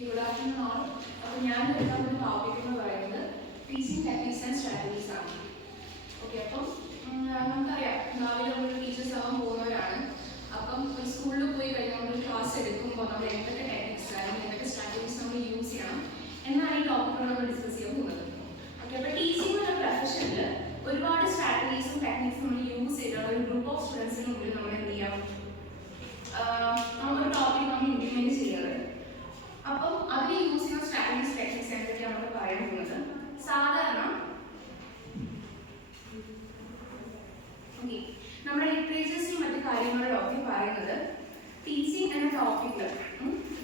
Good afternoon all. അപ്പോൾ ഞാൻ എടുക്കുന്ന ടോപ്പിക് എന്ന് പറയുന്നത് ടീച്ചിങ് ടെക്നിക്സ് ആൻഡ് സ്ട്രാറ്റജീസ് ആണ്. ഓക്കെ, അപ്പം നമുക്കറിയാം രാവിലെ നമ്മൾ ടീച്ചേഴ്സ് ആവാൻ പോകുന്നവരാണ്. അപ്പം ഒരു സ്കൂളിൽ പോയി കഴിഞ്ഞാൽ നമ്മൾ ക്ലാസ് എടുക്കുമ്പോൾ നമ്മൾ എന്തൊക്കെ ടെക്നിക്സ് അല്ലെങ്കിൽ എന്തൊക്കെ സ്ട്രാറ്റജീസ് നമ്മൾ യൂസ് ചെയ്യണം എന്നാണ് ഈ ടോപ്പിക്കിൽ നമ്മൾ ഡിസ്കസ് ചെയ്യാൻ പോകുന്നത്. ഓക്കെ, അപ്പോൾ ടീച്ചിങ് എന്ന പ്രൊഫഷനിൽ ഒരുപാട് സ്ട്രാറ്റജീസും ടെക്നിക്സും നമ്മൾ യൂസ് ചെയ്തിട്ടുള്ള ഒരു ഗ്രൂപ്പ് ഓഫ് സ്റ്റുഡൻസിന് മുമ്പിൽ നമ്മൾ എന്ത് ചെയ്യാം, നമ്മളൊരു ടോപ്പിക് നമ്മൾ ഇംപ്ലിമെന്റ് ചെയ്യുന്നത്. അപ്പം അതിൽ യൂസ് ചെയ്യുന്ന സ്ട്രാറ്റജീസ് ടെക്നിക്സ് എന്തൊക്കെയാണ് നമ്മൾ പറയാൻ പോകുന്നത്. സാധാരണ നമ്മുടെ ലിറ്ററേച്ചേഴ്സിനും മറ്റു കാര്യങ്ങളിലൊക്കെ പറയുന്നത് ടീച്ചിങ് എന്ന ടോപ്പിക്കിൽ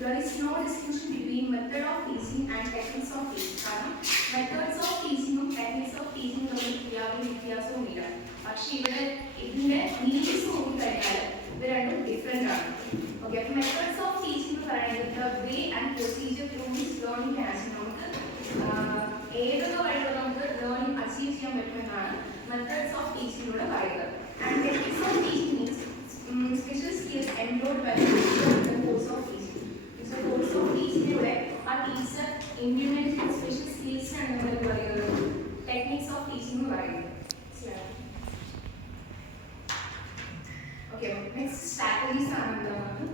there is no distinction between method of teaching and techniques of teaching. കാരണം methods of teaching ഉം techniques of teaching തമ്മിൽ യാതൊരു വ്യത്യാസവുമില്ല. പക്ഷേ ഇവിടെ ഇതിന്റെ മീനിങ്സ് നോക്കിക്കഴിഞ്ഞാൽ ഇത് രണ്ടും ഡിഫറെന്റ് ആണ്. ഓക്കെ, അപ്പോൾ മെത്തേഡ്സ് ഓഫ് ടീച്ചിങ് എന്ന് പറയുന്നത് the way and procedure through which learning can achieve, നമുക്ക് ഏതൊക്കെ വഴികളും നമുക്ക് ലേണിംഗ് അച്ചീവ് ചെയ്യാൻ പറ്റുമെന്നാണ് മെത്തേഡ്സ് ഓഫ് ടീച്ചിങ്ങിലൂടെ പറയുന്നത്. And techniques of teaching means special skills enrolled by the course of teaching. Course of ടീച്ചിങ്ങിലൂടെ ആ ടീച്ചർ ഇംപ്ലിമെന്റ് ചെയ്യുന്ന സ്പെഷ്യൽ സ്കിൽസിനാണ് നമ്മൾ പറയുന്നത് ടെക്നിക്സ് ഓഫ് ടീച്ചിങ് എന്ന് പറയുന്നത്. ഓക്കെ, നെക്സ്റ്റ് സ്ട്രാറ്റജീസ് ആണ് എന്താണ്.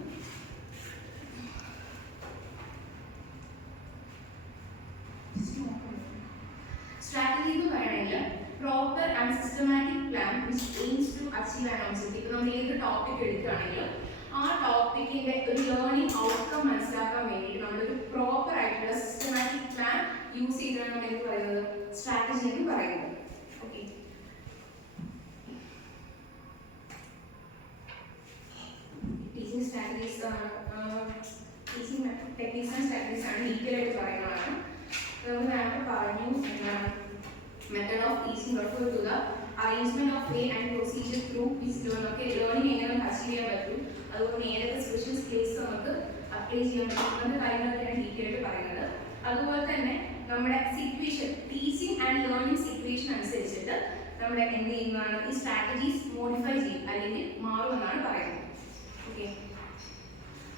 സ്ട്രാറ്റജി എന്ന് പറയുകയാണെങ്കിൽ proper and systematic plan which aims to achieve an objective. ഇപ്പോൾ നമ്മൾ ഏതൊരു ടോപ്പിക് എടുക്കുകയാണെങ്കിൽ ആ ടോപ്പിക്കിന്റെ ഒരു ലേണിംഗ് ഔട്ട്കം മനസ്സിലാക്കാൻ വേണ്ടിയിട്ട് നമ്മളൊരു പ്രോപ്പർ ആയിട്ടുള്ള സിസ്റ്റമാറ്റിക് പ്ലാൻ യൂസ് ചെയ്താണ് നമ്മൾ എന്ത് പറയുന്നത്, സ്ട്രാറ്റജി എന്ന് പറയുന്നത്. Okay, teaching strategies teaching techniques and strategies ആണ് ഡീറ്റെയിൽ ആയിട്ട് പറയുന്നതാണ്. നമ്മൾ നേരത്തെ പറഞ്ഞു എന്താണ് method of teaching refer to the arrangement of way and procedure through which നമുക്ക് ലേണിംഗ് എങ്ങനെ നമുക്ക് അച്ചീവ് ചെയ്യാൻ പറ്റും, അതുപോലെ ഏതൊക്കെ സ്പെഷ്യൽ സ്കിൽസ് നമുക്ക് അപ്ലൈ ചെയ്യാൻ പറ്റും, അങ്ങനത്തെ കാര്യങ്ങളൊക്കെയാണ് ഡീറ്റെയിൽ ആയിട്ട് പറയുന്നത്. അതുപോലെ തന്നെ നമ്മുടെ situation teaching and learning situation അനുസരിച്ചിട്ട് നമ്മുടെ എന്ത് ചെയ്യുന്നതാണ് ഈ സ്ട്രാറ്റജീസ് മോഡിഫൈ ചെയ്യും അല്ലെങ്കിൽ മാറുമെന്നാണ് പറയുന്നത്. ഓക്കെ,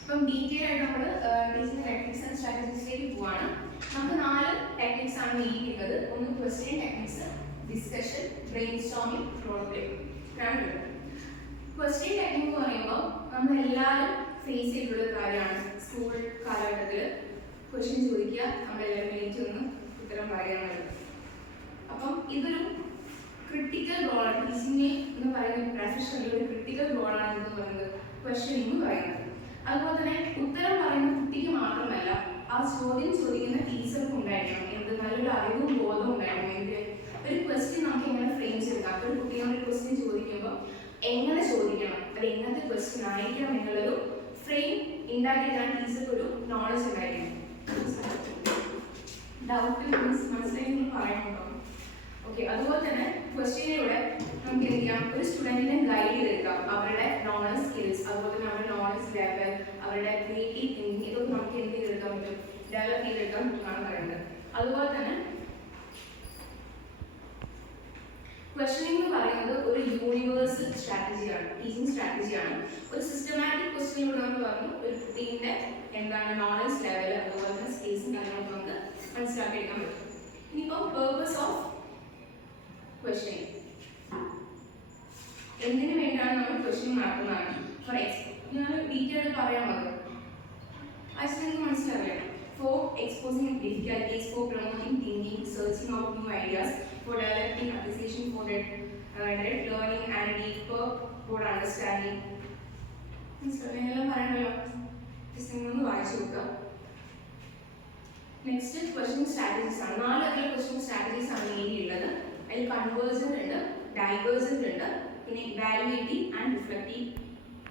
അപ്പം ഡീറ്റെയിൽ ആയിട്ട് നമ്മൾ ടീച്ചിങ് ടെക്നിക്സ് ആൻഡ് സ്ട്രാറ്റജീസിലേക്ക് പോവാണ്. നമുക്ക് 4 ടെക്നിക്സ് ആണ് നീക്കുന്നത്. ഒന്ന് question techniques, discussion, brainstorming, role play. Question technique എന്ന് പറയുമ്പോൾ നമ്മൾ എല്ലാവരും ഫേസ് ചെയ്തിട്ടുള്ള കാര്യമാണ്. സ്കൂൾ കാലഘട്ടത്തിൽ ക്വസ്റ്റ്യൻ ചോദിക്കുക, നമ്മളെല്ലാവരും എണീറ്റ് നിന്ന് ഉത്തരം പറയാനുള്ളത്. അപ്പം ഇതൊരു ക്രിട്ടിക്കൽ റോളാണ്. ടീച്ചിങ് എന്ന് പറയുന്ന പ്രൊഫഷനിൽ ഒരു ക്രിട്ടിക്കൽ റോളാണ് എന്ന് പറയുന്നത് ക്വസ്റ്റ്യനിങ് എന്ന് പറയുന്നത്. അതുപോലെ തന്നെ ഉത്തരം പറയുന്ന കുട്ടിക്ക് മാത്രമല്ല ആ ചോദ്യം ചോദിക്കുന്ന ടീച്ചർക്കും ഉണ്ടായിരിക്കണം എന്ത് നല്ലൊരു അറിവും ബോധവും ഉണ്ടായിരിക്കണം. ഒരു ക്വസ്റ്റ്യൻ നമുക്ക് എങ്ങനെ ഫ്രെയിം ചെയ്തെടുക്കാം, ഒരു കുട്ടിയോട് ഒരു ക്വസ്റ്റ്യൻ ചോദിക്കുമ്പോൾ എങ്ങനെ ചോദിക്കണം, അത് എങ്ങനത്തെ ക്വസ്റ്റ്യൻ ആയിരിക്കണം എന്നുള്ളൊരു ഫ്രെയിം ഉണ്ടാക്കിയെടുക്കാൻ ടീച്ചർക്ക് ഒരു നോളജ് ഉണ്ടായിരിക്കണം. ഡൗട്ട് മീൻസ് മനസ്സിലായി പറയുന്നുണ്ടോ? ഓക്കെ, അതുപോലെ തന്നെ ക്വസ്റ്റ്യനിലൂടെ നമുക്ക് എന്ത് ചെയ്യാം, ഒരു സ്റ്റുഡൻറ്റിനെ ഗൈഡ് ചെയ്തെടുക്കാം. അവരുടെ നോളജ് സ്കിൽസ്, അതുപോലെ തന്നെ അവരുടെ നോളജ് ലെവൽ, അവരുടെ ക്രിയേറ്റീവ് തിങ്കിങ്, ഇതൊക്കെ നമുക്ക് എന്ത് ചെയ്തെടുക്കാൻ പറ്റും, ഡെവലപ്പ് ചെയ്തെടുക്കാൻ പറ്റുമെന്നാണ് പറയുന്നത്. അതുപോലെ തന്നെ ക്വസ്റ്റനിങ് എന്ന് പറയുന്നത് ഒരു യൂണിവേഴ്സൽ സ്ട്രാറ്റജിയാണ്, ടീച്ചിങ് സ്ട്രാറ്റജിയാണ്. ഒരു സിസ്റ്റമാറ്റിക് ക്വസ്റ്റനിലൂടെ നമ്മൾ പറഞ്ഞു ഒരു കുട്ടീൻ്റെ എന്താണ് നോളജ് ലെവൽ, അതുപോലെ തന്നെ സ്കിൽസും കാര്യങ്ങളൊക്കെ നമുക്ക് മനസ്സിലാക്കിയെടുക്കാൻ പറ്റും. ഇനിയിപ്പോൾ പേർപ്പസ് ഓഫ് ക്വസ്റ്റനിങ്, എന്തിനു വേണ്ടിയാണ് നമ്മൾ ക്വസ്റ്റനിങ് നടത്തുന്നതാണ്. ഫോർ ഞാൻ ഡീറ്റെയിൽ പറയാൻ മതി, അത് നിങ്ങൾക്ക് മനസ്സിലാവില്ല. For exposing difficulties, for promoting thinking, searching out new ideas, for developing appreciation for direct learning and deeper for understanding. മനസ്സിലാവില്ല പറയണല്ലോ, ഒന്ന് വായിച്ചു നോക്കുക. നെക്സ്റ്റ് ക്വസ്റ്റ്യൻ സ്ട്രാറ്റജീസ് ആണ്. 4 തരം ക്വസ്റ്റ്യൻ സ്ട്രാറ്റജീസ് ആണ് മെയിൻലി ഉള്ളത്. അതിൽ കൺവേർജന്റ് ഉണ്ട്, ഡൈവേർജന്റ് ഉണ്ട്, പിന്നെ ഇവാലുവേറ്റീവ് ആൻഡ് റിഫ്ലക്റ്റീവ്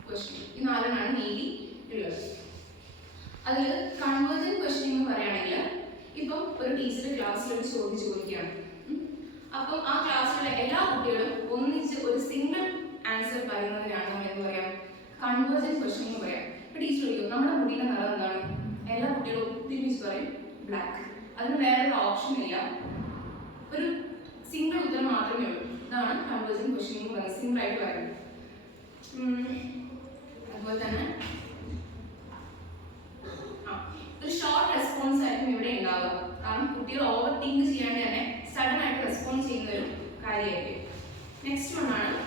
ക്വസ്റ്റ്യൻ. ഈ 4 മെയിൻലി ഉള്ളത്. അതിൽ കൺവേർജന്റ് ക്വസ്റ്റ്യൻ എന്ന് പറയുകയാണെങ്കിൽ ഇപ്പം ഒരു ടീച്ചർ ക്ലാസ്സിൽ ഒരു ചോദ്യം ചോദിക്കുകയാണ്. അപ്പം ആ ക്ലാസ്സിലുള്ള എല്ലാ കുട്ടികളും ഒന്നിച്ച് ഒരു സിംഗിൾ ആൻസർ പറയുന്നതിനാണ് നമ്മൾ എന്ത് പറയാം, കൺവേർജന്റ് ക്വസ്റ്റ്യൻ എന്ന് പറയാം. ഇപ്പം ടീച്ചർ ചോദിക്കും നമ്മുടെ മുടിയുടെ നിറം എന്താണ്, എല്ലാ കുട്ടികളും ഒരുമിച്ച് പറയും ബ്ലാക്ക്. അതിന് വേറൊരു ഓപ്ഷൻ ഇല്ല, ഒരു സിംഗിൾ ഉത്തരം മാത്രമേ ഉള്ളൂ. ഇതാണ് കൺവേർജന്റ് ക്വസ്റ്റ്യൻ എന്ന് പറയുന്നത്, സിംഗിൾ ആയിട്ട് പറയുന്നത്. അതുപോലെ തന്നെ ഒരു ഷോർട്ട് ഉണ്ടാവുക. കാരണം കുട്ടികൾ ഓവർ തിങ്ക് ചെയ്യാണ്ട് തന്നെ സഡൻ ആയിട്ട് റെസ്പോണ്ട് ചെയ്യുന്ന ഒരു കാര്യമായിരിക്കും. നെക്സ്റ്റ് വൺ ആണ്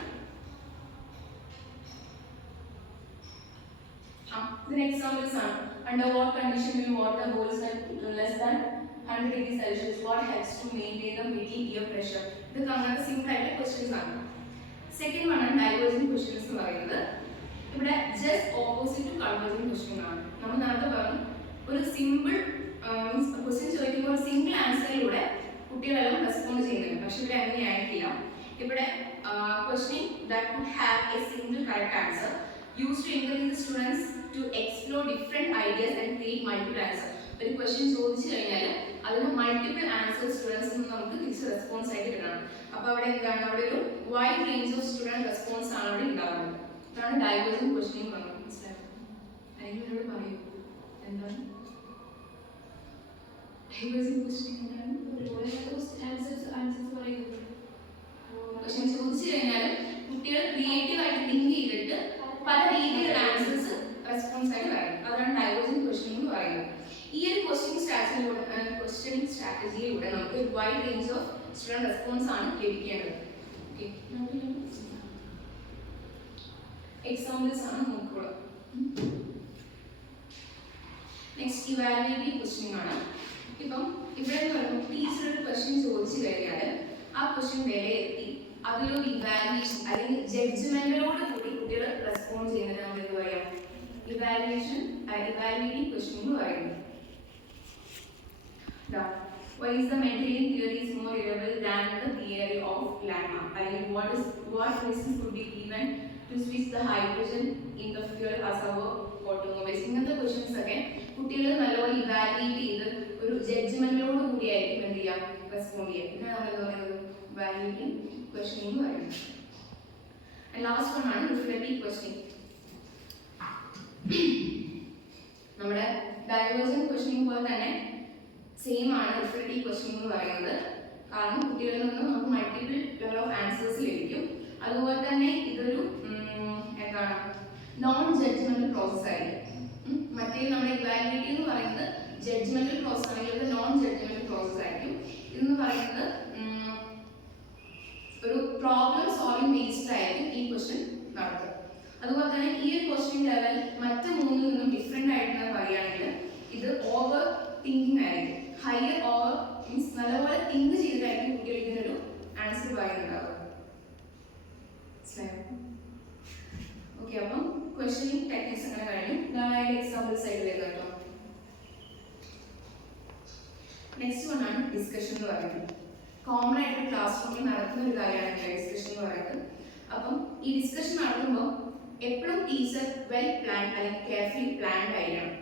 ഇതിന് എക്സാമ്പിൾസ് ആണ്. Under what condition will water boils at less than 100 degrees Celsius? What helps to maintain the medium pressure? ഇത് അങ്ങനത്തെ സിമ്പിൾ ആയിട്ടുള്ള ക്വസ്റ്റ്യൻസ് ആണ്. സെക്കൻഡ് വൺ ആണ് ഡൈവേർജന്റ് ക്വസ്റ്റ്യൻസ് എന്ന് പറയുന്നത്. ഇവിടെ just opposite to convergent question ആണ്. നമ്മൾ നേരത്തെ പറഞ്ഞു ഒരു സിമ്പിൾ ക്വസ്റ്റ്യൻ ചോദിക്കുമ്പോൾ ഒരു സിംഗിൾ ആൻസറിലൂടെ കുട്ടികളെല്ലാം റെസ്പോണ്ട് ചെയ്യുന്നുണ്ട്. പക്ഷെ ഇവിടെ അങ്ങനെ ആയിരിക്കില്ല. ഇവിടെ question that could have A single correct answer used to encourage the students to explore different ideas and create multiple answers. ഒരു ക്വസ്റ്റ്യൻ ചോദിച്ചു കഴിഞ്ഞാൽ അതിന് മൾട്ടിപ്പിൾ ആൻസേഴ്സ് സ്റ്റുഡൻസിൽ നിന്ന് നമുക്ക് തിരിച്ച് റെസ്പോൺസ് ആയിട്ട് കിട്ടണം. അപ്പോൾ അവിടെ എന്താണ്, അവിടെ ഒരു wide range of student response ആണ് അവിടെ ഉണ്ടാവുന്നത്. അതാണ് ഡൈവേർജന്റ് ക്വസ്റ്റ്യൻ പറഞ്ഞത്. മനസ്സിലായോ? അല്ലെങ്കിൽ എന്നോട് പറയൂ എന്താണ് ഡൈവേർജന്റ് ക്വസ്റ്റ്യൻ എന്താണ്? ക്വസ്റ്റ്യൻ ചോദിച്ചു കഴിഞ്ഞാൽ കുട്ടികൾ ക്രിയേറ്റീവ് ആയിട്ട് തിങ്ക് ചെയ്തിട്ട് പല രീതിയിലുള്ള ആൻസേഴ്സ് റെസ്പോൺസ് ആയിട്ട് വരും. അതാണ് ഡൈവേർജന്റ് ക്വസ്റ്റ്യൻ എന്ന് പറയുന്നത്. ഈ ഒരു ക്വസ്റ്റ്യൻ സ്ട്രാറ്റജിയിലൂടെ നമുക്ക് wide range of student response ആണ് ലഭിക്കേണ്ടത്. ഓക്കെ, എക്സാമ്പിൾസ് ആണ് നോക്കുക. നെക്സ്റ്റ് ഇവാലുവേറ്റീവ് ക്വസ്റ്റ്യൻ ആണ്. ഇപ്പം ഇവിടെ പറയുമ്പോൾ ടീച്ചർ ഒരു ക്വസ്റ്റ്യൻ ചോദിച്ചു കഴിഞ്ഞാൽ ആ ക്വസ്റ്റ്യൻ വിലയിരുത്തി അതിലൊരു ഇവാലുവേഷൻ അല്ലെങ്കിൽ ജഡ്ജ്മെന്റിനോട് കൂടി കുട്ടികൾ റെസ്പോണ്ട് ചെയ്യുന്നതിന് നമ്മൾ എന്ത് പറയാം? ഇവാലുവേറ്റീവ് ക്വസ്റ്റ്യൻ എന്ന് പറയുന്നത്. Why is the Mendelian theory is more reliable than the theory of Langmuir? അല്ലെങ്കിൽ what reasons could be given to switch the hydrogen in the fuel as our automobiles? ഇങ്ങനത്തെ questions ഒക്കെ കുട്ടികൾ നല്ലപോലെ evaluate ചെയ്ത് ഒരു ജഡ്ജ്മെന്റിനോട് കൂടിയായിരിക്കും എന്ത് ചെയ്യാം, റെസ്പോണ്ട് ചെയ്യാം. ഇതാണ് നമ്മൾ എന്താ പറയുന്നത് ഇവാലുവേറ്റിംഗ് ക്വസ്റ്റ്യൻ എന്ന് പറയുന്നത്. ലാസ്റ്റ് വൺ ആണ് റിഫ്ലെക്റ്റീവ് ക്വസ്റ്റ്യൻ. നമ്മുടെ ഡൈവേർജന്റ് ക്വസ്റ്റ്യൻ പോലെ തന്നെ സെയിം ആണ് റിഫ്ലെക്റ്റീവ് ക്വസ്റ്റ്യൻ എന്ന് പറയുന്നത്. കാരണം കുട്ടികളിൽ നിന്ന് നമുക്ക് മൾട്ടിപ്പിൾ ലെവൽ ഓഫ് ആൻസേഴ്സ് ലഭിക്കും. അതുപോലെ തന്നെ ഇതൊരു എന്താണ് നോൺ ജഡ്ജ്മെന്റൽ പ്രോസസ് ആയിരിക്കും. മറ്റേ നമ്മുടെ ഇവാലുവേറ്റ് എന്ന് പറയുന്നത് ജഡ്ജ്മെന്റൽ പ്രോസസ് ആണെങ്കിൽ ഇത് നോൺ ജഡ്ജ്മെന്റൽ പ്രോസസ് ആയിരിക്കും. ഇതെന്ന് പറയുന്നത് ഒരു പ്രോബ്ലം സോൾവിംഗ് ബേസ്ഡ് ആയിരിക്കും ഈ ക്വസ്റ്റ്യൻ നടത്തുക. അതുപോലെ തന്നെ ഈ ഒരു ക്വസ്റ്റ്യൻ ലെവൽ മറ്റ് മൂന്നിൽ നിന്നും ഡിഫറെന്റ് ആയിട്ട് പറയുകയാണെങ്കിൽ ഇത് ഓവർ തിങ്കിങ് ആയിരിക്കും. ഹയർ ഓവർ മീൻസ് നല്ലപോലെ തിങ്ക് ചെയ്തിട്ടായിരിക്കും കുട്ടികൾ ഇതിനൊരു ആൻസർ പറയുന്നുണ്ടാവുക. ഓക്കെ, അപ്പം ക്വസ്റ്റ്യനിങ് ടെക്നിക്സ് അങ്ങനെ കഴിഞ്ഞു. ഇതാണ് അതിന്റെ എക്സാമ്പിൾസ് ആയിട്ട് വരുന്നത് കേട്ടോ. നെക്സ്റ്റ് വൺ ആണ് ഡിസ്കഷൻ എന്ന് പറയുന്നത്. കോമൺ ആയിട്ട് ക്ലാസ് റൂമിൽ നടക്കുന്ന ഒരു കാര്യമാണ് ഡിസ്കഷൻ എന്ന് പറയുന്നത്. അപ്പം ഈ ഡിസ്കഷൻ നടത്തുമ്പോൾ എപ്പോഴും ടീച്ചർ വെൽ പ്ലാൻ അല്ലെങ്കിൽ കെയർഫുള്ളി പ്ലാൻഡ് ആയിരിക്കണം.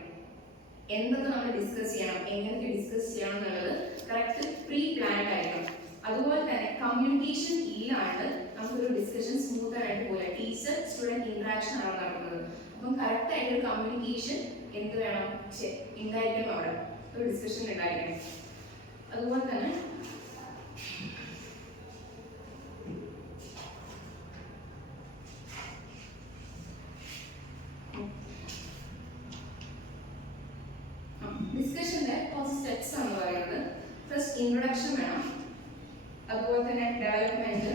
എന്തൊക്കെ നമ്മൾ ഡിസ്കസ് ചെയ്യണം, എങ്ങനെയൊക്കെ ഡിസ്കസ് ചെയ്യണം എന്നുള്ളത് കറക്റ്റ് പ്രീ പ്ലാൻഡ് ആയിരിക്കണം. അതുപോലെ തന്നെ കമ്മ്യൂണിക്കേഷൻ ഇല്ലാണ്ട് നമുക്കൊരു ഡിസ്കഷൻ സ്മൂത്ത് ആയിട്ട് പോലെ ടീച്ചർ സ്റ്റുഡൻറ് ഇന്ററാക്ഷൻ ആണ് നടക്കുന്നത്. അപ്പം കറക്റ്റ് ആയിട്ടൊരു കമ്മ്യൂണിക്കേഷൻ എന്ത് വേണം ഉണ്ടായിരിക്കണം, അവിടെ ഒരു ഡിസ്കഷൻ ഉണ്ടായിരിക്കണം. അതുപോലെ തന്നെ ഡിസ്കഷന്റെ കുറച്ച് സ്റ്റെപ്സ് ആണ് പറയുന്നത്. ഫസ്റ്റ് ഇൻട്രൊഡക്ഷൻ വേണം, അതുപോലെ തന്നെ ഡെവലപ്മെന്റ്,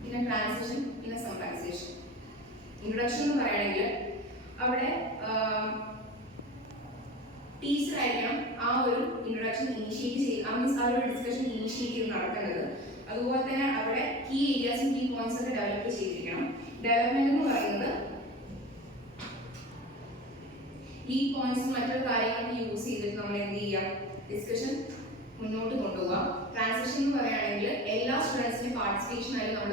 പിന്നെ ട്രാൻസിഷൻ, പിന്നെ സമ്മറൈസേഷൻ. ഇൻട്രൊഡക്ഷൻ എന്ന് പറയുകയാണെങ്കിൽ അവിടെ ടീച്ചർ ആയിരിക്കണം ആ ഒരു ഇൻട്രൊഡക്ഷൻ ഇനിഷ്യേറ്റ് ചെയ്ത് മീൻസ് ആ ഒരു ഡിസ്കഷൻ ഇനിഷ്യേറ്റ് ചെയ്ത് നടത്തേണ്ടത്. അതുപോലെ തന്നെ അവിടെ കീ ഏരിയാസും കീ പോയിന്റ്സ് ഒക്കെ ഡെവലപ്പ് ചെയ്തിരിക്കണം. ഡെവലപ്മെന്റ് എന്ന് പറയുന്നത് ഈ പോയിന്റ്സും മറ്റൊരു കാര്യങ്ങളൊക്കെ യൂസ് ചെയ്തിട്ട് നമ്മൾ എന്ത് ചെയ്യാം, ഡിസ്കഷൻ മുന്നോട്ട് കൊണ്ടുപോകാം. ട്രാൻസിഷൻ എന്ന് പറയുകയാണെങ്കിൽ എല്ലാ സ്റ്റുഡൻസിന്റെ പാർട്ടിസിപ്പേഷൻ ആയാലും നമ്മൾ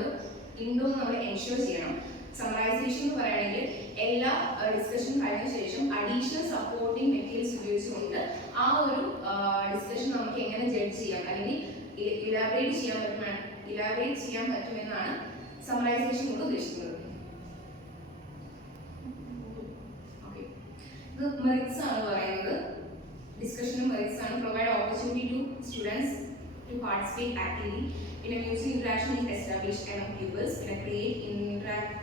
ഉണ്ടോ എന്ന് നമ്മൾ എൻഷുർ ചെയ്യണം. സമ്മറൈസേഷൻ എന്ന് പറയുകയാണെങ്കിൽ എല്ലാ ഡിസ്കഷൻ കഴിഞ്ഞ ശേഷം അഡീഷണൽ സപ്പോർട്ടിംഗ് മെറ്റീരിയൽസ് ഉപയോഗിച്ചുകൊണ്ട് ആ ഒരു ഡിസ്കഷൻ നമുക്ക് എങ്ങനെ ജഡ്ജ് ചെയ്യാം അല്ലെങ്കിൽ ഇലാബറേറ്റ് ചെയ്യാൻ പറ്റുമെന്നാണ് സമ്മറൈസേഷൻ കൊണ്ട് ഉദ്ദേശിക്കുന്നത്. ഇത് മെറിറ്റ്സ് ആണ് പറയുന്നത്. ഡിസ്കഷനും മെറിറ്റ്സ് ആണ്. Provide opportunity to students to participate actively. പിന്നെ mutual interaction is established among peoples. പിന്നെ ക്രിയേറ്റ്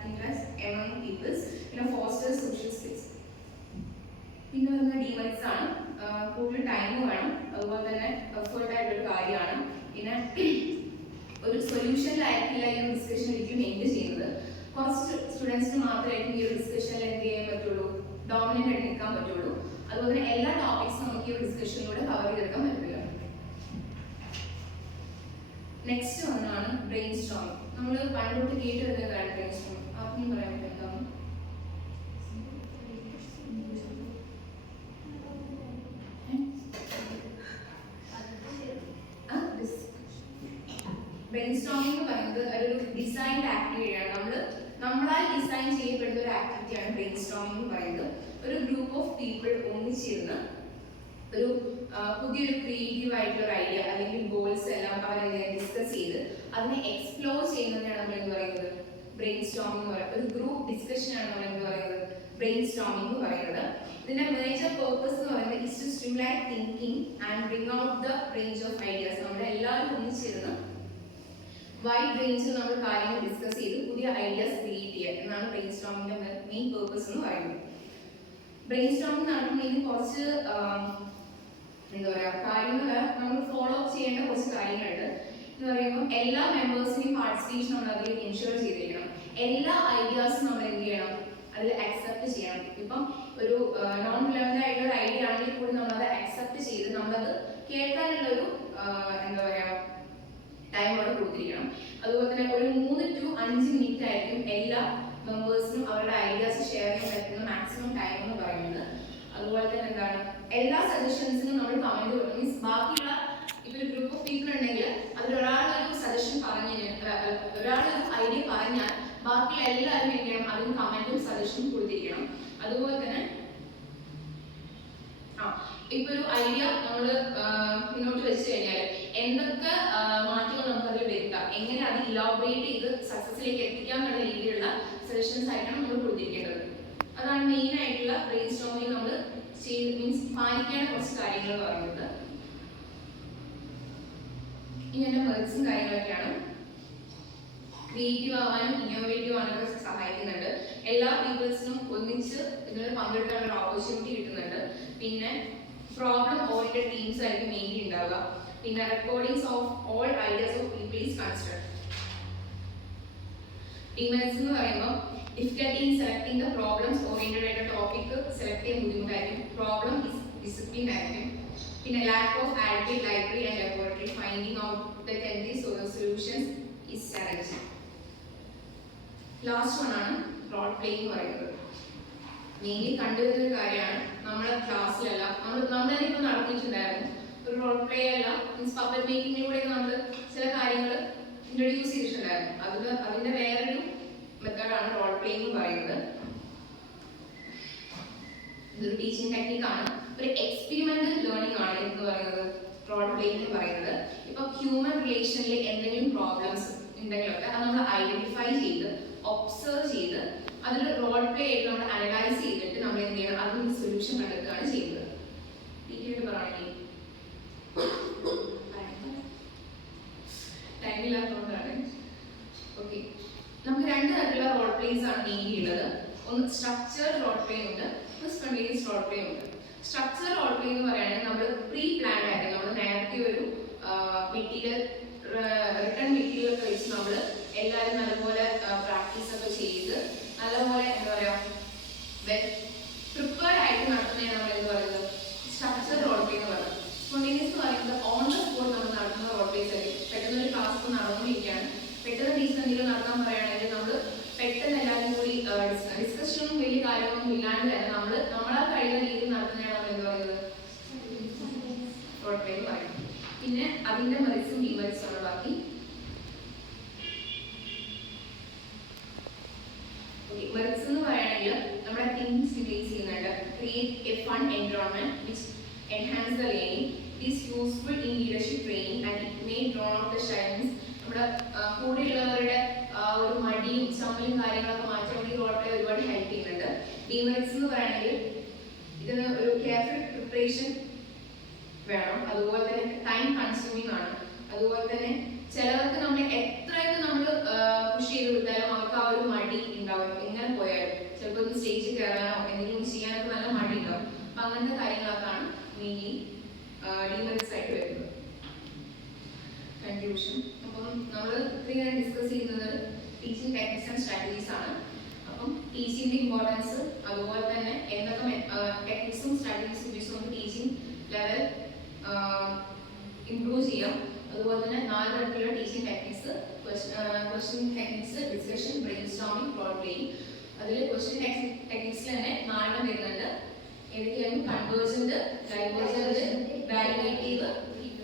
ഇൻട്രസ്റ്റ് എമംഗ് പീപ്പിൾസ്. പിന്നെ ഫോസ്റ്റർ സോഷ്യൽ സ്പേസ്. പിന്നെ വരുന്ന ഡിമെറിറ്റ്സ് ആണ്. കൂടുതൽ ടൈം വേണം, അതുപോലെ തന്നെ എഫേർട്ട് ആയിട്ടൊരു കാര്യമാണ്. പിന്നെ ഒരു സൊല്യൂഷനിലായിരിക്കില്ല ഈ ഒരു ഡിസ്കഷൻ ഒരിക്കലും എൻഡ് ചെയ്യുന്നത്. കുറച്ച് സ്റ്റുഡൻസിന് മാത്രമായിരിക്കും ഈ ഒരു ഡിസ്കഷനിൽ എന്ത് ചെയ്യാൻ പറ്റുള്ളൂ, ഡോമിനൻ്റ് ആയിട്ട് നിൽക്കാൻ പറ്റുള്ളൂ. അതുപോലെ തന്നെ എല്ലാ ടോപ്പിക്സും നമുക്ക് ഈ ഒരു ഡിസ്കഷനിലൂടെ കവർ ചെയ്തെടുക്കാൻ പറ്റില്ല. നെക്സ്റ്റ് ഒന്നാണ് ബ്രെയിൻ സ്റ്റോമിംഗ്. നമ്മൾ പണ്ടോട്ട് കേട്ട് വരുന്നതാണ് ബ്രെയിൻ സ്റ്റോമിംഗ്. ആർക്കും പറയാൻ പറ്റും ബ്രെയിൻ സ്റ്റോമിംഗ് എന്ന് പറയുന്നത് ഒരു ഡിസൈൻഡ് ആക്ടിവിറ്റിയാണ്. നമ്മളാൽ ഡിസൈൻ ചെയ്യപ്പെടുന്ന ഒരു ആക്ടിവിറ്റിയാണ് ബ്രെയിൻ സ്റ്റോമിംഗ് എന്ന് പറയുന്നത്. ഒരു ഗ്രൂപ്പ് ഓഫ് പീപ്പിൾ ഒന്നിച്ചിരുന്ന് ഒരു പുതിയൊരു ക്രിയേറ്റീവ് ആയിട്ടുള്ള ഒരു ഐഡിയ അല്ലെങ്കിൽ ഗോൾസ് എല്ലാം അവരെ ഡിസ്കസ് ചെയ്ത് അതിനെ എക്സ്പ്ലോർ ചെയ്യുന്നതിനാണ് നമ്മൾ എന്ന് പറയുന്നത് ബ്രെയിൻ സ്റ്റോമിംഗ് എന്ന് പറയുന്നത്. ഒരു ഗ്രൂപ്പ് ഡിസ്കഷനാണ് നമ്മൾ എന്ന് പറയുന്നത് ബ്രെയിൻ സ്റ്റോമിംഗ് എന്ന് പറയുന്നത്. ഇതിന്റെ മേജർ പേർപ്പസ് എന്ന് പറയുന്നത് is to stimulate thinking and bring out the range of ideas. നമ്മുടെ എല്ലാവരും ഒന്നിച്ചിരുന്ന് വൈഡ് റേഞ്ചിൽ നമ്മൾ കാര്യങ്ങൾ ഡിസ്കസ് ചെയ്ത് പുതിയ ഐഡിയാസ് ക്രിയേറ്റ് ചെയ്യുക എന്നാണ് ബ്രെയിൻ സ്റ്റോമിങ്ങിന്റെ മെയിൻ പേർപ്പസ് എന്ന് പറയുന്നത്. ബ്രെയിൻ സ്റ്റോമിംഗ് നടത്തുന്നതിന് കുറച്ച് എന്താ പറയുക കാര്യങ്ങൾ നമ്മൾ ഫോളോ അപ്പ് ചെയ്യേണ്ട കുറച്ച് കാര്യങ്ങളുണ്ട്. എന്ന് പറയുമ്പോൾ എല്ലാ മെമ്പേഴ്സിനെയും പാർട്ടിസിപ്പേഷൻ നമ്മൾ അതിൽ എൻഷുർ ചെയ്തിരിക്കണം. എല്ലാ ഐഡിയാസും നമ്മൾ എന്ത് ചെയ്യണം, അതിൽ അക്സെപ്റ്റ് ചെയ്യണം. ഇപ്പം ഒരു നോൺ റിലവൻ്റ് ആയിട്ടുള്ള ഒരു ഐഡിയ ആണെങ്കിൽ കൂടി നമ്മളത് അക്സെപ്റ്റ് ചെയ്ത് നമ്മളത് കേൾക്കാനുള്ളൊരു എന്താ പറയുക ടൈം അവിടെ കൊടുത്തിരിക്കണം. അതുപോലെ തന്നെ ഒരു 3 to 5 മിനിറ്റ് ആയിരിക്കും എല്ലാ മെമ്പേഴ്സിനും അവരുടെ ഐഡിയാസ് ഷെയർ ചെയ്യാൻ പറ്റുന്ന മാക്സിമം ടൈം എന്ന് പറയുന്നത്. അതുപോലെ തന്നെ എന്താണ്, എല്ലാ സജഷൻസിനും നമ്മൾ കമന്റ് കൊടുക്കും. മീൻസ് ബാക്കിയുള്ള ഇപ്പൊ ഒരു ഗ്രൂപ്പ് ഓഫ് പീപ്പിൾ ഉണ്ടെങ്കിൽ അതിൽ ഒരാളൊരു സജഷൻ ഒരാളൊരു ഐഡിയ പറഞ്ഞാൽ ബാക്കിയുള്ള എല്ലാവരും എന്ത് ചെയ്യണം, അതിന് കമന്റും സജഷനും കൊടുത്തിരിക്കണം. അതുപോലെ തന്നെ ഇപ്പൊ ഒരു ഐഡിയ നമ്മൾ മുന്നോട്ട് വെച്ച് കഴിഞ്ഞാൽ എന്തൊക്കെ മാറ്റങ്ങൾ നമുക്ക് അതിൽ വരുത്താം, എങ്ങനെ അത് ഇലാബറേറ്റ് ചെയ്ത് സക്സസിലേക്ക് എത്തിക്കാം എന്നുള്ള രീതിയിലുള്ള സജഷൻസ് ആയിട്ടാണ് നമ്മൾ കൊടുത്തിരിക്കേണ്ടത്. അതാണ് മെയിൻ ആയിട്ടുള്ള ബ്രെയിൻ സ്റ്റോമിംഗ് നമ്മൾ മീൻസ് പാലിക്കേണ്ട കുറച്ച് കാര്യങ്ങൾ എന്ന് പറയുന്നത്. ഇനി എൻ്റെ മെറിറ്റ്സും കാര്യങ്ങളൊക്കെയാണ്. ക്രിയേറ്റീവ് ആവാനും ഇന്നോവേറ്റീവ് ആവാനൊക്കെ സഹായിക്കുന്നുണ്ട്. എല്ലാ പീപ്പിൾസിനും ഒന്നിച്ച് ഇതിൽ പങ്കെടുക്കാനുള്ള ഓപ്പർച്യൂണിറ്റി കിട്ടുന്നുണ്ട്. പിന്നെ പ്രോബ്ലം ഓറിയന്റഡ് ടീംസ് ആയിരിക്കും മെയിൻലി ഉണ്ടാവുക. പിന്നെ recordings of all ideas of people is considered. Demerits എന്ന് പറയുമ്പോൾ difficulty in selecting the problems oriented ആയിട്ട് ടോപ്പിക് സെലക്ട് ചെയ്യാൻ ബുദ്ധിമുട്ടായിരിക്കും. പ്രോബ്ലം ഡിസിപ്ലിൻ ആയിരിക്കും. പിന്നെ lack of adequate library and laboratory finding out the trendy solutions is challenging. Last one ആണ് role play എന്ന് പറയുന്നത്. മെയിൻലി കണ്ടുവരുന്ന ഒരു കാര്യമാണ്. നമ്മുടെ ക്ലാസ്സിലെല്ലാം നമ്മൾ തന്നെ ഇപ്പോൾ നടത്തിയിട്ടുണ്ടായിരുന്നു ഒരു റോൾ പ്ലേ അല്ല, മീൻസ് പബ്ലിക് മേക്കിങ്ങിലൂടെ നമ്മൾ ചില കാര്യങ്ങൾ ഇൻട്രൊഡ്യൂസ് ചെയ്തിട്ടുണ്ടായിരുന്നു. അതിന്റെ വേറൊരു മെത്തേഡാണ് റോൾ പ്ലേ എന്ന് പറയുന്നത്. ഇതൊരു ടീച്ചിങ് ടെക്നിക്കാണ്, ഒരു എക്സ്പെരിമെന്റൽ ലേണിംഗ് ആണ് എന്ന് പറയുന്നത് റോൾ പ്ലേ എന്ന് പറയുന്നത്. ഇപ്പൊ ഹ്യൂമൻ റിലേഷനിൽ എന്തെങ്കിലും പ്രോബ്ലംസ് ഉണ്ടെങ്കിലൊക്കെ അത് നമ്മൾ ഐഡന്റിഫൈ ചെയ്ത് ഒബ്സർവ് ചെയ്ത് അതിൽ റോൾ പ്ലേ ആയിട്ട് നമ്മൾ അനലൈസ് ചെയ്തിട്ട് നമ്മൾ എന്ത് ചെയ്യണം, അതിന് സൊല്യൂഷൻ കണ്ടെത്തുകയാണ് ചെയ്യുന്നത്. ഡീറ്റെയിൽ പറയുകയാണെങ്കിൽ ടൈമില്ലാത്തതുകൊണ്ടാണ്. ഓക്കെ, നമുക്ക് 2 തരത്തിലുള്ള റോൾ പ്ലേസ് ആണ് മെയിൻലി ഉള്ളത്. ഒന്ന് സ്ട്രക്ചർഡ് റോൾ പ്ലേ ഉണ്ട്, ഒന്ന് സ്പോണ്ടേനിയസ് റോൾ പ്ലേ ഉണ്ട്. സ്ട്രക്ചർ റോൾ പ്ലേ എന്ന് പറയുകയാണെങ്കിൽ നമ്മൾ പ്രീ പ്ലാൻ ആയിട്ട് നമ്മൾ നേരത്തെ ഒരു മെറ്റീരിയൽ റിട്ടേൺ മെറ്റീരിയൽ ഒക്കെ വെച്ച് നമ്മൾ എല്ലാവരും നല്ലപോലെ പ്രാക്ടീസ് ഒക്കെ ചെയ്ത് നല്ലപോലെ എന്താ പറയുക പ്രിപ്പയർഡ് ആയിട്ട് നടത്തുന്നതാണ് നമ്മൾ എന്ത് പറയുന്നത് സ്ട്രക്ചർ റോൾ പ്ലേ എന്ന് പറയുന്നത്. സ്പോണ്ടേനിയസ് എന്ന് പറയുന്നത് ഓൺ ദ സ്പോട്ട് നമ്മൾ നടത്തുന്ന റോൾ പ്ലേസ് ആയിരിക്കും. പെട്ടെന്ന് ഒരു ക്ലാസ് നടന്നുകൊണ്ടിരിക്കുകയാണ്, പെട്ടെന്ന് ടീച്ചർ എന്തെങ്കിലും നടത്താൻ പറയുകയാണെങ്കിൽ നമ്മൾ പെട്ടെന്ന് എല്ലാവരും കൂടി ഡിസ്കഷനും വലിയ കാര്യമൊന്നും ഇല്ലാണ്ട് തന്നെ നമ്മളാൽ കഴിയുന്ന രീതിയിൽ നടത്തുന്നതാണ് നമ്മൾ എന്ത് പറയുന്നത് റോൾ പ്ലേ എന്ന് പറയുന്നത്. പിന്നെ അതിന്റെ മെറിറ്റ്സും ഡിമെറിറ്റ്സും ആണ് ബാക്കി. മെറിറ്റ്സ് എന്ന് പറയുകയാണെങ്കിൽ നമ്മുടെ തിങ്കിങ് സ്റ്റിമുലേറ്റ് ചെയ്യുന്നുണ്ട്. Create A fun environment which enhance the learning. It is useful in leadership training and it may draw out the shyness. നമ്മുടെ കൂടെയുള്ളവരുടെ ഒരു മടിയും ചമ്മലും കാര്യങ്ങളൊക്കെ മാറ്റാൻ വേണ്ടി റോൾ പ്ലേ ഒരുപാട് ഹെൽപ്പ് ചെയ്യുന്നുണ്ട്. ഡിമെറിറ്റ്സ് എന്ന് പറയുകയാണെങ്കിൽ ഇതിന് ഒരു കെയർഫുൾ പ്രിപ്പറേഷൻ വേണം. അതുപോലെ തന്നെ ടൈം കൺസ്യൂമിങ് ആണ്. അതുപോലെ തന്നെ ചിലവർക്ക് നമ്മൾ എത്രയൊക്കെ നമ്മൾ പുഷ് ചെയ്ത് വിട്ടാലും അവർക്ക് ആ ഒരു മടി ഉണ്ടാവും. എങ്ങനെ പോയാലും ചിലപ്പോൾ ഒന്ന് സ്റ്റേജിൽ കയറാനോ എന്തെങ്കിലും ചെയ്യാനൊക്കെ നല്ല മടി ഉണ്ടാവും. അപ്പം അങ്ങനത്തെ കാര്യങ്ങളൊക്കെയാണ് മെയിൻലി ഡീമെറിറ്റ്സ് ആയിട്ട് വരുന്നത്. കൺക്ലൂഷൻ. അപ്പം നമ്മൾ ഇത്രയും ഡിസ്കസ് ചെയ്യുന്നത് ടീച്ചിങ് ടെക്നിക്സ് ആൻഡ് സ്ട്രാറ്റജീസ് ആണ്. അപ്പം ടീച്ചിങ്ങിന്റെ ഇമ്പോർട്ടൻസ്, അതുപോലെ തന്നെ എന്തൊക്കെ ടെക്നിക്സും സ്ട്രാറ്റജീസും ഉപയോഗിച്ചുകൊണ്ട് ടീച്ചിങ് ലെവൽ ഇംപ്രൂവ് ചെയ്യാം. അതുപോലെ തന്നെ 4 തരത്തിലുള്ള teaching techniques: question techniques, discussion, brainstorming, role playing. അതിൽ ക്വസ്റ്റ്യൻ ടെക്നിക്സിൽ തന്നെ 4 വരുന്നുണ്ട്. ഏതൊക്കെയായിരുന്നു? Convergent, divergent, evaluative,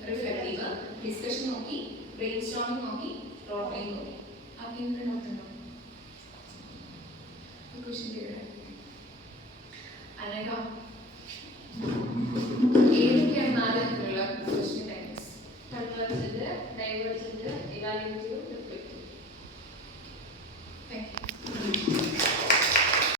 reflective. Discussion നോക്കി, ബ്രെയിൻ സ്റ്റോമിംഗ് നോക്കി, റോൾ പ്ലേയിങ് നോക്കി. ആ ക്വസ്റ്റ്യൻ